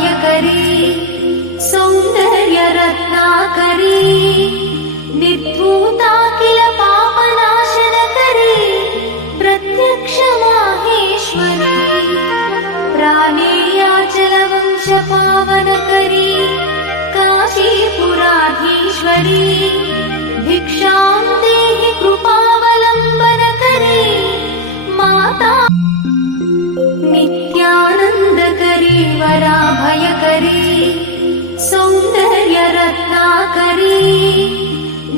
वराभयकरी सौन्दर्यरत्नाकरी निर्धूता किल पापनाशनकरी प्रत्यक्ष माहेश्वरी प्राणेयाचलवंशपावनकरी काशीपुराधीश्वरी भिक्षां देहि कृपावलम्बनकरी माता नित्यानन्दकरी वराभयकरी सौन्दर्यरत्नाकरी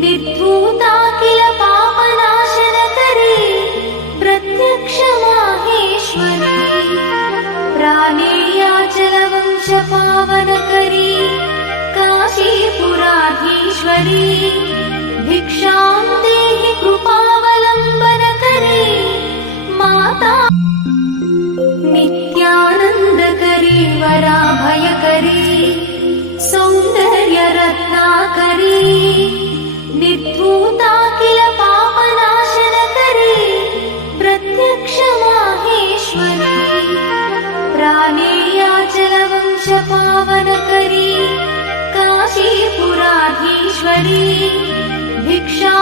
निर्धूता किल पापनाशनकरी प्रत्यक्ष माहेश्वरी प्राणेयाचलवंशपावनकरी काशीपुराधीश्वरी भिक्षां देहि कृपावलम्बनकरी माता नित्यानन्दकरी वराभयकरी सौन्दर्यरत्नाकरी निर्धूता किल पापनाशनकरी प्रत्यक्ष माहेश्वरी प्राणेयाचलवंशपावनकरी काशीपुराधीश्वरी भिक्षा